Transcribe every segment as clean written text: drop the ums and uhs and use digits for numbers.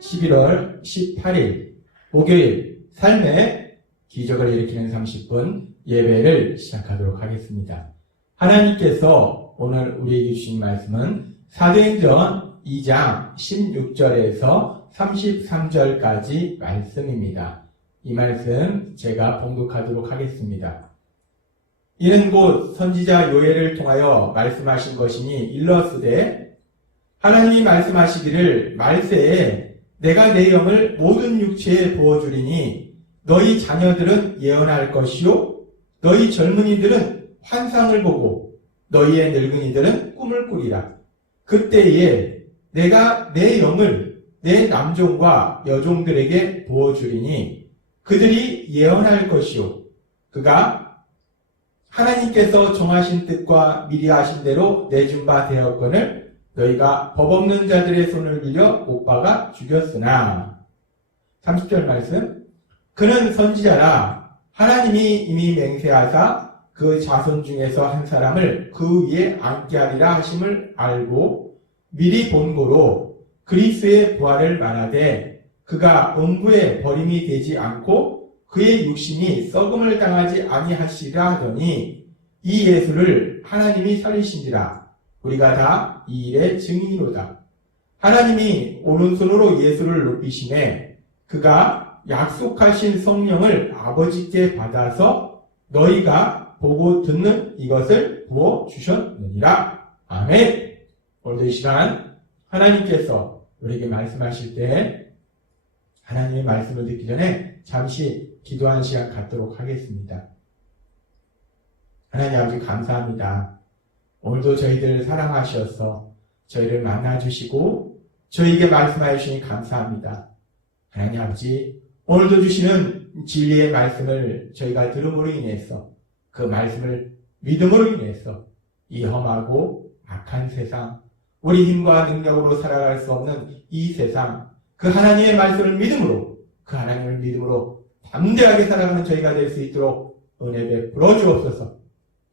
11월 18일 목요일 삶의 기적을 일으키는 30분 예배를 시작하도록 하겠습니다. 하나님께서 오늘 우리에게 주신 말씀은 사도행전 2장 16절에서 33절까지 말씀입니다. 이 말씀 제가 봉독하도록 하겠습니다. 이는 곧 선지자 요엘을 통하여 말씀하신 것이니 일러스되 하나님이 말씀하시기를 말세에 내가 내 영을 모든 육체에 부어주리니 너희 자녀들은 예언할 것이요 너희 젊은이들은 환상을 보고 너희의 늙은이들은 꿈을 꾸리라. 그때에 내가 내 영을 내 남종과 여종들에게 부어주리니 그들이 예언할 것이요 그가 하나님께서 정하신 뜻과 미리 하신 대로 내준 바 되었거늘 너희가 법 없는 자들의 손을 빌려 못 박아 죽였으나 30절 말씀 그는 선지자라 하나님이 이미 맹세하사 그 자손 중에서 한 사람을 그 위에 앉게 하리라 하심을 알고 미리 본고로 그리스의 부활을 말하되 그가 음부에 버림이 되지 않고 그의 육신이 썩음을 당하지 아니하시리라 하더니 이 예수를 하나님이 살리신지라 우리가 다 이 일의 증인이로다. 하나님이 오른손으로 예수를 높이시매 그가 약속하신 성령을 아버지께 받아서 너희가 보고 듣는 이것을 부어주셨느니라. 아멘. 오늘도 이 시간 하나님께서 우리에게 말씀하실 때 하나님의 말씀을 듣기 전에 잠시 기도하는 시간 갖도록 하겠습니다. 하나님 아버지 감사합니다. 오늘도 저희들을 사랑하셔서 저희를 만나주시고 저희에게 말씀하여 주시니 감사합니다. 하나님 아버지 오늘도 주시는 진리의 말씀을 저희가 들음으로 인해서 그 말씀을 믿음으로 인해서 이 험하고 악한 세상 우리 힘과 능력으로 살아갈 수 없는 이 세상 그 하나님의 말씀을 믿음으로 그 하나님을 믿음으로 담대하게 살아가는 저희가 될 수 있도록 은혜 베풀어 주옵소서.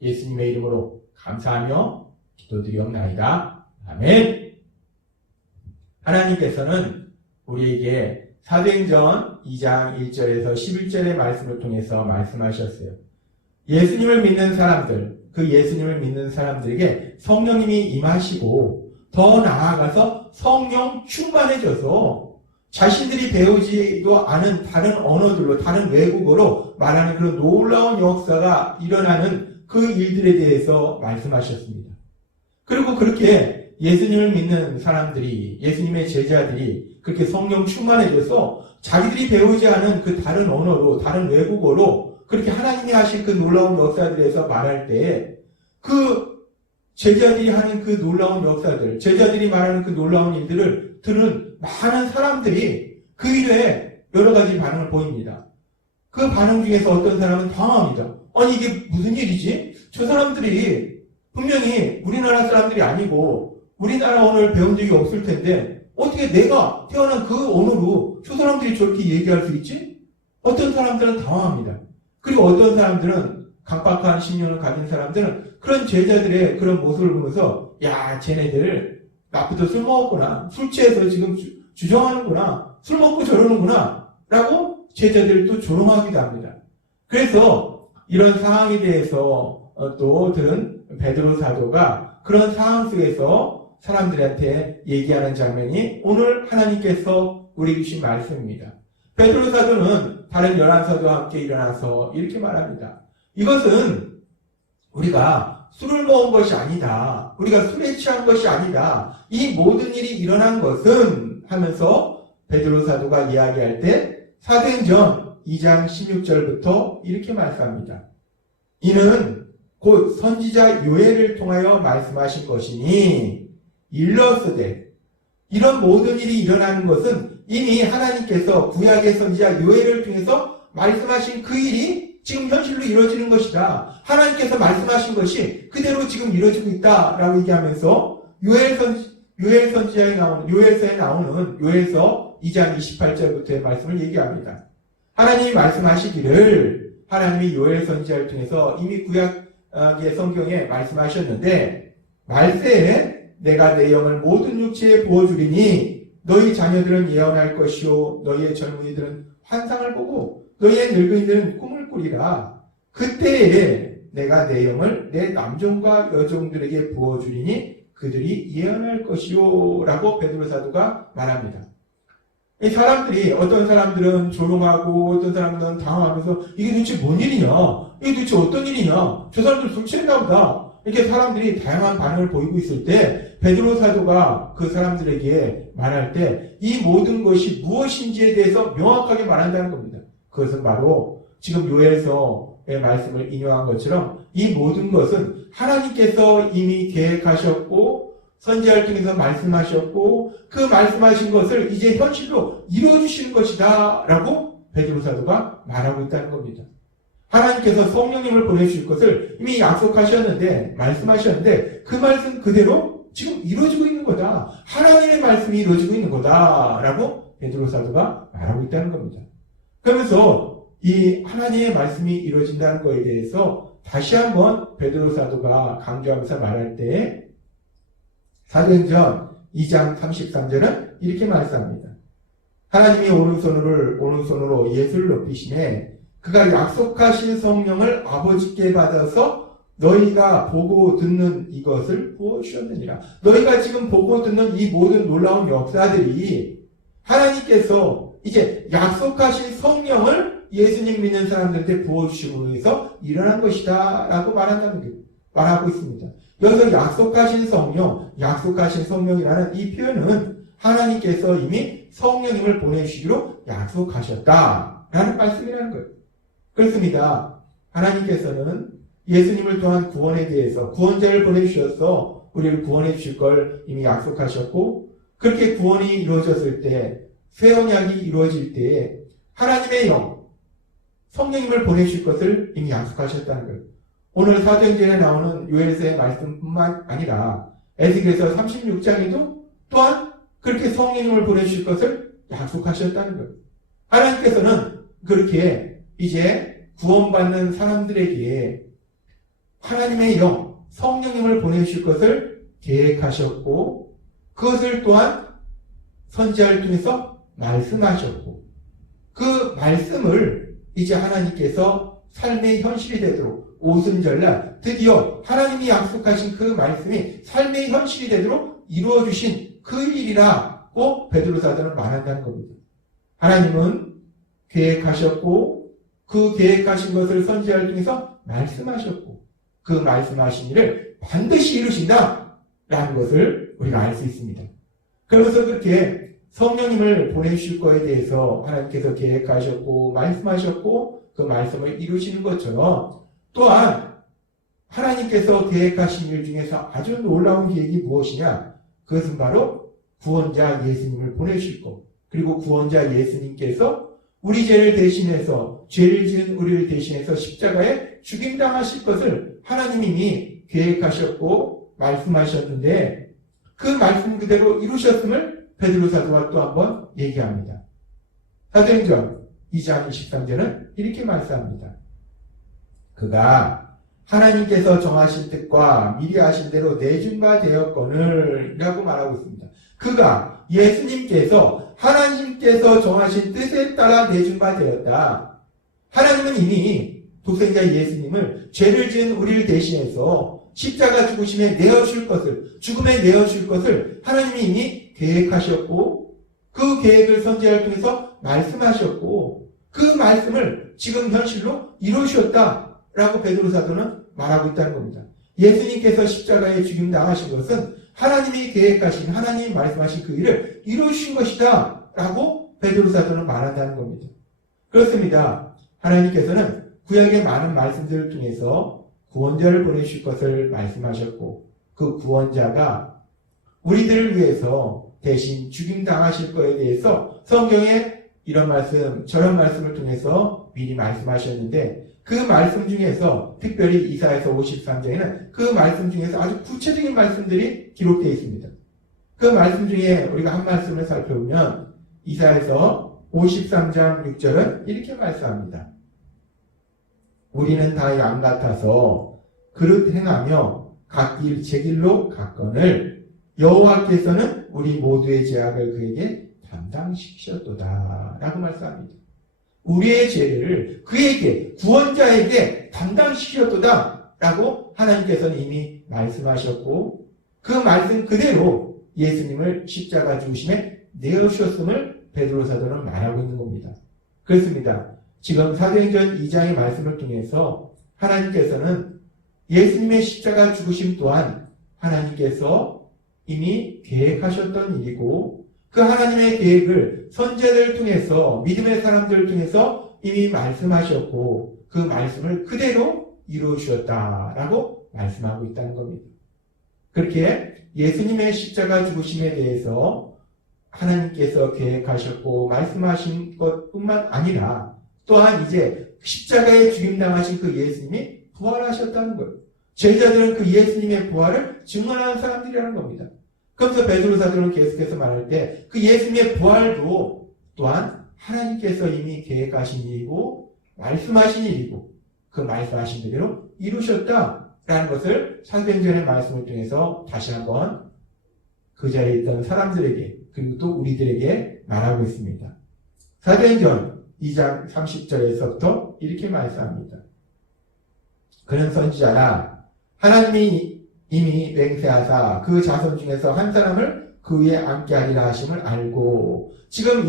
예수님의 이름으로 감사하며 기도드리옵나이다. 아멘. 하나님께서는 우리에게 사도행전 2장 1절에서 11절의 말씀을 통해서 말씀하셨어요. 예수님을 믿는 사람들, 그 예수님을 믿는 사람들에게 성령님이 임하시고 더 나아가서 성령 충만해져서 자신들이 배우지도 않은 다른 언어들로 다른 외국어로 말하는 그런 놀라운 역사가 일어나는 그 일들에 대해서 말씀하셨습니다. 그리고 그렇게 예수님을 믿는 사람들이 예수님의 제자들이 그렇게 성령 충만해져서 자기들이 배우지 않은 그 다른 언어로 다른 외국어로 그렇게 하나님이 하신 그 놀라운 역사들에서 말할 때 그 제자들이 하는 그 놀라운 역사들 제자들이 말하는 그 놀라운 일들을 들은 많은 사람들이 그 일에 여러 가지 반응을 보입니다. 그 반응 중에서 어떤 사람은 당황합니다. 아니 이게 무슨 일이지? 저 사람들이 분명히 우리나라 사람들이 아니고 우리나라 언어를 배운 적이 없을 텐데 어떻게 내가 태어난 그 언어로 저 사람들이 저렇게 얘기할 수 있지? 어떤 사람들은 당황합니다. 그리고 어떤 사람들은 강박한 신념을 가진 사람들은 그런 제자들의 그런 모습을 보면서 야 쟤네들 낮부터 술 먹었구나 술 취해서 지금 주정하는구나 술 먹고 저러는구나 라고 제자들도 조롱하기도 합니다. 그래서 이런 상황에 대해서 또 들은 베드로 사도가 그런 상황 속에서 사람들한테 얘기하는 장면이 오늘 하나님께서 우리에게 주신 말씀입니다. 베드로 사도는 다른 11사도와 함께 일어나서 이렇게 말합니다. 이것은 우리가 술을 먹은 것이 아니다. 우리가 술에 취한 것이 아니다. 이 모든 일이 일어난 것은 하면서 베드로 사도가 이야기할 때 사도행전 2장 16절부터 이렇게 말씀합니다. 이는 곧 선지자 요엘을 통하여 말씀하신 것이니 일러스되 이런 모든 일이 일어나는 것은 이미 하나님께서 구약의 선지자 요엘을 통해서 말씀하신 그 일이 지금 현실로 이루어지는 것이다. 하나님께서 말씀하신 것이 그대로 지금 이루어지고 있다라고 얘기하면서 요엘서에 나오는 요엘서 2장 28절부터의 말씀을 얘기합니다. 하나님이 말씀하시기를 하나님이 요엘 선지자를 통해서 이미 구약의 성경에 말씀하셨는데 말세에 내가 내 영을 모든 육체에 부어주리니 너희 자녀들은 예언할 것이요 너희의 젊은이들은 환상을 보고 너희의 늙은이들은 꿈을 꾸리라. 그때에 내가 내 영을 내 남종과 여종들에게 부어주리니 그들이 예언할 것이요 라고 베드로 사도가 말합니다. 이 사람들이 어떤 사람들은 조용하고 어떤 사람들은 당황하면서 이게 도대체 뭔 일이냐? 이게 도대체 어떤 일이냐? 저 사람들 술 취했나 보다. 이렇게 사람들이 다양한 반응을 보이고 있을 때 베드로 사도가 그 사람들에게 말할 때 이 모든 것이 무엇인지에 대해서 명확하게 말한다는 겁니다. 그것은 바로 지금 요엘서의 말씀을 인용한 것처럼 이 모든 것은 하나님께서 이미 계획하셨고 선지자를 통해서 말씀하셨고 그 말씀하신 것을 이제 현실로 이루어주시는 것이다 라고 베드로 사도가 말하고 있다는 겁니다. 하나님께서 성령님을 보내주실 것을 이미 약속하셨는데 말씀하셨는데 그 말씀 그대로 지금 이루어지고 있는 거다. 하나님의 말씀이 이루어지고 있는 거다 라고 베드로 사도가 말하고 있다는 겁니다. 그러면서 이 하나님의 말씀이 이루어진다는 것에 대해서 다시 한번 베드로 사도가 강조하면서 말할 때 사도행전 2장 33절은 이렇게 말씀합니다. 하나님이 오른손으로 예수를 높이시네 그가 약속하신 성령을 아버지께 받아서 너희가 보고 듣는 이것을 부어주셨느니라. 너희가 지금 보고 듣는 이 모든 놀라운 역사들이 하나님께서 이제 약속하신 성령을 예수님 믿는 사람들한테 부어주심으로 해서 일어난 것이다 라고 말하고 있습니다. 여기서 약속하신 성령이라는 이 표현은 하나님께서 이미 성령님을 보내주시기로 약속하셨다라는 말씀이라는 거예요. 그렇습니다. 하나님께서는 예수님을 통한 구원에 대해서 구원자를 보내주셔서 우리를 구원해 주실 걸 이미 약속하셨고 그렇게 구원이 이루어졌을 때 새 언약이 이루어질 때에 하나님의 영, 성령님을 보내주실 것을 이미 약속하셨다는 거예요. 오늘 사도행전에 나오는 요엘서의 말씀뿐만 아니라 에스겔서 36장에도 또한 그렇게 성령님을 보내주실 것을 약속하셨다는 거예요. 하나님께서는 그렇게 이제 구원받는 사람들에게 하나님의 영, 성령님을 보내주실 것을 계획하셨고 그것을 또한 선지자를 통해서 말씀하셨고 그 말씀을 이제 하나님께서 삶의 현실이 되도록 오순절날 드디어 하나님이 약속하신 그 말씀이 삶의 현실이 되도록 이루어주신 그 일이라고 베드로 사도는 말한다는 겁니다. 하나님은 계획하셨고 그 계획하신 것을 선지자를 통해서 말씀하셨고 그 말씀하신 일을 반드시 이루신다라는 것을 우리가 알 수 있습니다. 그러면서 그렇게 성령님을 보내주실 거에 대해서 하나님께서 계획하셨고 말씀하셨고 그 말씀을 이루시는 것처럼 또한 하나님께서 계획하신 일 중에서 아주 놀라운 계획이 무엇이냐? 그것은 바로 구원자 예수님을 보내실 것. 그리고 구원자 예수님께서 우리 죄를 대신해서 죄를 지은 우리를 대신해서 십자가에 죽임당하실 것을 하나님이 계획하셨고 말씀하셨는데 그 말씀 그대로 이루셨음을 베드로 사도가 또 한번 얘기합니다. 사도행전 2장 23절은 이렇게 말씀합니다. 그가 하나님께서 정하신 뜻과 미리 하신 대로 내준 바 되었거늘 라고 말하고 있습니다. 그가 예수님께서 하나님께서 정하신 뜻에 따라 내준 바 되었다. 하나님은 이미 독생자 예수님을 죄를 지은 우리를 대신해서 십자가 죽으심에 내어줄 것을 죽음에 내어줄 것을 하나님이 이미 계획하셨고 그 계획을 선지자를 통해서 말씀하셨고 그 말씀을 지금 현실로 이루셨다라고 베드로 사도는 말하고 있다는 겁니다. 예수님께서 십자가에 죽임 당하신 것은 하나님이 계획하신 하나님이 말씀하신 그 일을 이루신 것이다 라고 베드로 사도는 말한다는 겁니다. 그렇습니다. 하나님께서는 구약의 많은 말씀들을 통해서 구원자를 보내실 것을 말씀하셨고 그 구원자가 우리들을 위해서 대신 죽임 당하실 것에 대해서 성경에 이런 말씀 저런 말씀을 통해서 미리 말씀하셨는데 그 말씀 중에서 특별히 이사야서 53장에는 그 말씀 중에서 아주 구체적인 말씀들이 기록되어 있습니다. 그 말씀 중에 우리가 한 말씀을 살펴보면 이사야서 53장 6절은 이렇게 말씀합니다. 우리는 다 양 같아서 그릇 행하며 각 길 제 길로 갔거늘 여호와께서는 우리 모두의 죄악을 그에게 담당시키셨도다 라고 말씀합니다. 우리의 죄를 그에게, 구원자에게 담당시키셨도다 라고 하나님께서는 이미 말씀하셨고, 그 말씀 그대로 예수님을 십자가 죽으심에 내어주셨음을 베드로 사도는 말하고 있는 겁니다. 그렇습니다. 지금 사도행전 2장의 말씀을 통해서 하나님께서는 예수님의 십자가 죽으심 또한 하나님께서 이미 계획하셨던 일이고, 그 하나님의 계획을 선지자들을 통해서, 믿음의 사람들을 통해서 이미 말씀하셨고, 그 말씀을 그대로 이루어 주셨다라고 말씀하고 있다는 겁니다. 그렇게 예수님의 십자가 죽으심에 대해서 하나님께서 계획하셨고 말씀하신 것뿐만 아니라, 또한 이제 십자가에 죽임당하신 그 예수님이 부활하셨다는 거예요. 제자들은 그 예수님의 부활을 증언하는 사람들이라는 겁니다. 그러면서 베드로 사도는 계속해서 말할 때 그 예수님의 부활도 또한 하나님께서 이미 계획하신 일이고 말씀하신 일이고, 그 말씀하신 대로 이루셨다라는 것을 사도행전의 말씀을 통해서 다시 한번 그 자리에 있던 사람들에게, 그리고 또 우리들에게 말하고 있습니다. 사도행전 2장 30절에서부터 이렇게 말씀합니다. 그는 선지자라 하나님이 이미 맹세하사 그 자손 중에서 한 사람을 그 위에 앉게 하리라 하심을 알고, 지금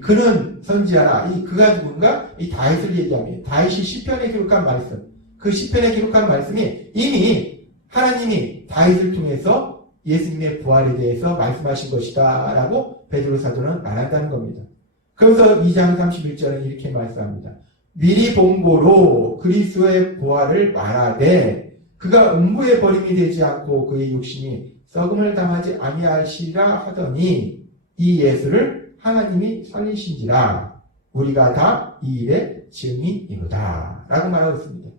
그는 선지자라, 그가 누군가? 이 다윗을 얘기합니다. 다윗이 시편에 기록한 말씀, 그 시편에 기록한 말씀이 이미 하나님이 다윗을 통해서 예수님의 부활에 대해서 말씀하신 것이다 라고 베드로 사도는 말한다는 겁니다. 그래서 2장 31절은 이렇게 말씀합니다. 미리 본고로 그리스도의 부활을 말하되 그가 음부에 버림이 되지 않고 그의 욕심이 썩음을 당하지 아니하시리라 하더니 이 예수를 하나님이 살리신지라 우리가 다 이 일의 증인이로다 라고 말하고 있습니다.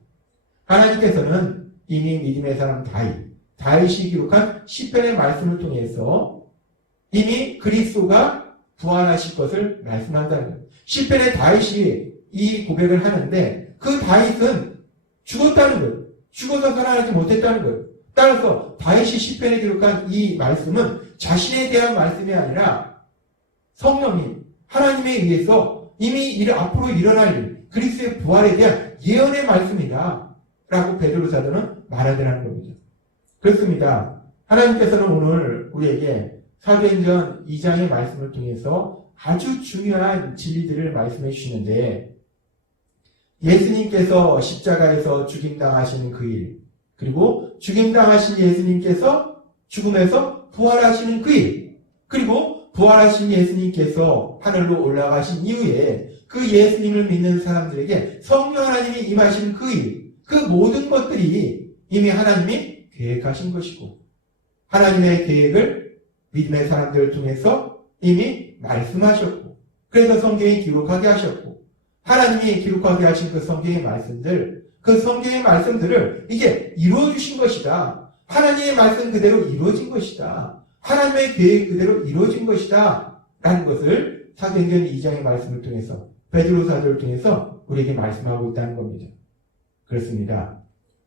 하나님께서는 이미 믿음의 사람 다윗이 기록한 시편의 말씀을 통해서 이미 그리스도가 부활하실 것을 말씀한다는 거예요. 시편의 다윗이 이 고백을 하는데 그 다윗은 죽었다는 거예요. 죽어서 살아나지 못했다는 거예요. 따라서 다윗이 시편에 기록한 이 말씀은 자신에 대한 말씀이 아니라 성령님, 하나님에 의해서 이미 앞으로 일어날 일, 그리스도의 부활에 대한 예언의 말씀이다 라고 베드로 사도는 말하더라는 겁니다. 그렇습니다. 하나님께서는 오늘 우리에게 사도행전 2장의 말씀을 통해서 아주 중요한 진리들을 말씀해 주시는데, 예수님께서 십자가에서 죽임당하시는 그 일, 그리고 죽임당하신 예수님께서 죽음에서 부활하시는 그 일, 그리고 부활하신 예수님께서 하늘로 올라가신 이후에 그 예수님을 믿는 사람들에게 성령 하나님이 임하시는 그 일, 그 모든 것들이 이미 하나님이 계획하신 것이고, 하나님의 계획을 믿음의 사람들을 통해서 이미 말씀하셨고, 그래서 성경에 기록하게 하셨고, 하나님이 기록하게 하신 그 성경의 말씀들, 그 성경의 말씀들을 이게 이루어주신 것이다. 하나님의 말씀 그대로 이루어진 것이다. 하나님의 계획 그대로 이루어진 것이다. 라는 것을 사도행전 2장의 말씀을 통해서, 베드로 사도를 통해서 우리에게 말씀하고 있다는 겁니다. 그렇습니다.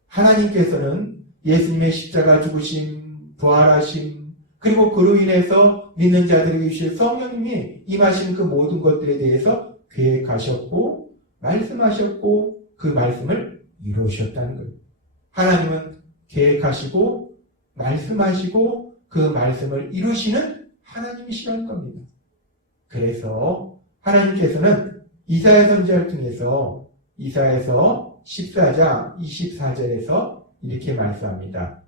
하나님께서는 예수님의 십자가 죽으심, 부활하심, 그리고 그로 인해서 믿는 자들에게 주실 성령님이 임하신 그 모든 것들에 대해서 계획하셨고 말씀하셨고 그 말씀을 이루셨다는 거예요. 하나님은 계획하시고 말씀하시고 그 말씀을 이루시는 하나님이시라는 겁니다. 그래서 하나님께서는 이사야 선지자를 통해서 이사야서 14장 24절에서 이렇게 말씀합니다.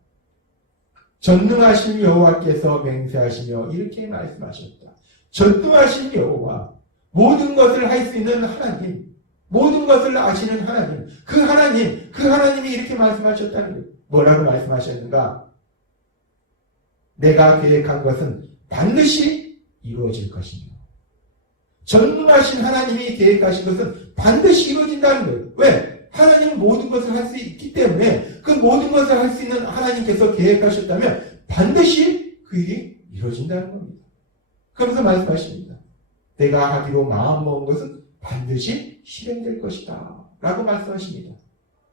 전능하신 여호와께서 맹세하시며 이렇게 말씀하셨다. 전능하신 여호와, 모든 것을 할 수 있는 하나님, 모든 것을 아시는 하나님, 그 하나님이 이렇게 말씀하셨다는 거예요. 뭐라고 말씀하셨는가? 내가 계획한 것은 반드시 이루어질 것이며, 전능하신 하나님이 계획하신 것은 반드시 이루어진다는 거예요. 왜? 하나님은 모든 것을 할 수 있기 때문에 그 모든 것을 할 수 있는 하나님께서 계획하셨다면 반드시 그 일이 이루어진다는 겁니다. 그러면서 말씀하십니다. 내가 하기로 마음먹은 것은 반드시 실행될 것이다 라고 말씀하십니다.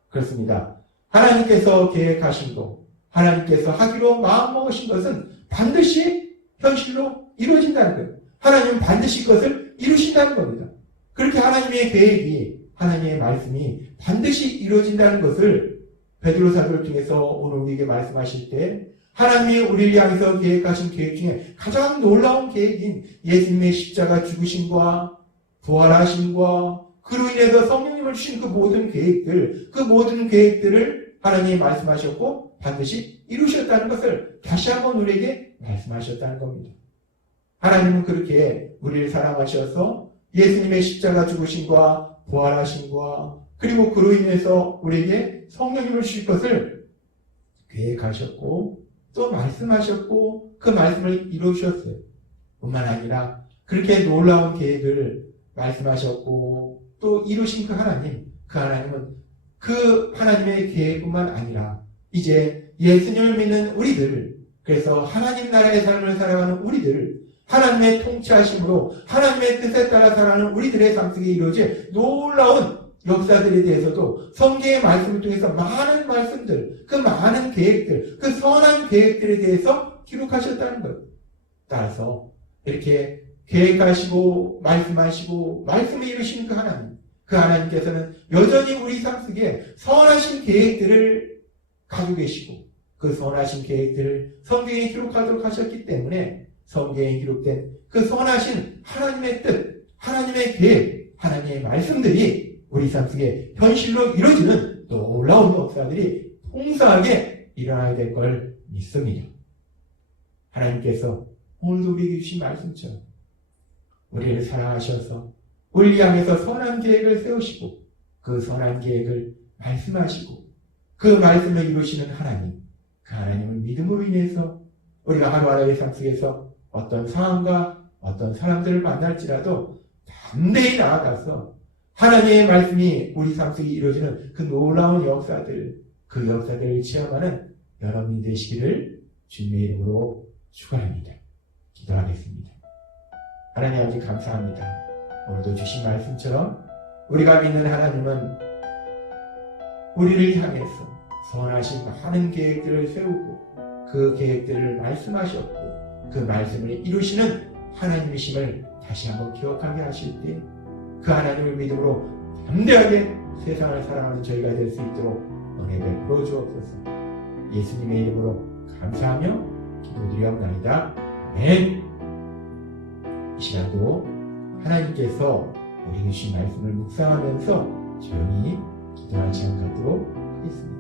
그렇습니다. 하나님께서 계획하신 것, 하나님께서 하기로 마음먹으신 것은 반드시 현실로 이루어진다는 거예요. 하나님은 반드시 그것을 이루신다는 겁니다. 그렇게 하나님의 계획이, 하나님의 말씀이 반드시 이루어진다는 것을 베드로 사도를 통해서 오늘 우리에게 말씀하실 때 하나님이 우리를 향해서 계획하신 계획 중에 가장 놀라운 계획인 예수님의 십자가 죽으심과 부활하심과 그로 인해서 성령님을 주신 그 모든 계획들을 하나님이 말씀하셨고 반드시 이루셨다는 것을 다시 한번 우리에게 말씀하셨다는 겁니다. 하나님은 그렇게 우리를 사랑하셔서 예수님의 십자가 죽으심과 부활하심과 그리고 그로 인해서 우리에게 성령님을 주실 것을 계획하셨고 또 말씀하셨고 그 말씀을 이루셨어요. 뿐만 아니라 그렇게 놀라운 계획을 말씀하셨고 또 이루신 그 하나님은 그 하나님의 계획뿐만 아니라 이제 예수님을 믿는 우리들, 그래서 하나님 나라의 삶을 살아가는 우리들, 하나님의 통치하심으로 하나님의 뜻에 따라 살아가는 우리들의 삶 속에 이루어질 놀라운 역사들에 대해서도 성경의 말씀을 통해서 많은 말씀들, 그 많은 계획들, 그 선한 계획들에 대해서 기록하셨다는 거예요. 따라서 이렇게 계획하시고 말씀하시고 말씀을 이루신 그 하나님께서는 여전히 우리 삶 속에 선하신 계획들을 가지고 계시고 그 선하신 계획들을 성경에 기록하도록 하셨기 때문에 성경에 기록된 그 선하신 하나님의 뜻, 하나님의 계획, 하나님의 말씀들이 우리 삶 속에 현실로 이루어지는 놀라운 역사들이 풍성하게 일어나게 될 걸 믿습니다. 하나님께서 오늘도 우리에게 주신 말씀처럼 우리를 사랑하셔서 우리 향해서 선한 계획을 세우시고 그 선한 계획을 말씀하시고 그 말씀을 이루시는 하나님, 그 하나님을 믿음으로 인해서 우리가 하루하루의 삶 속에서 어떤 상황과 어떤 사람들을 만날지라도 담대히 나아가서 하나님의 말씀이 우리 삶 속에 이루어지는 그 놀라운 역사들, 그 역사들을 체험하는 여러분이 되시기를 주님의 이름으로 축원합니다. 기도하겠습니다. 하나님 아버지 감사합니다. 오늘도 주신 말씀처럼 우리가 믿는 하나님은 우리를 향해서 선하신 많은 계획들을 세우고 그 계획들을 말씀하셨고 그 말씀을 이루시는 하나님이심을 다시 한번 기억하게 하실 때 그 하나님을 믿음으로 담대하게 세상을 살아가는 저희가 될 수 있도록 은혜 베풀어 주옵소서. 예수님의 이름으로 감사하며 기도드리옵나이다. 아멘. 이 시간도 하나님께서 우리에게 주신 말씀을 묵상하면서 조용히 기도하는 시간 갖도록 하겠습니다.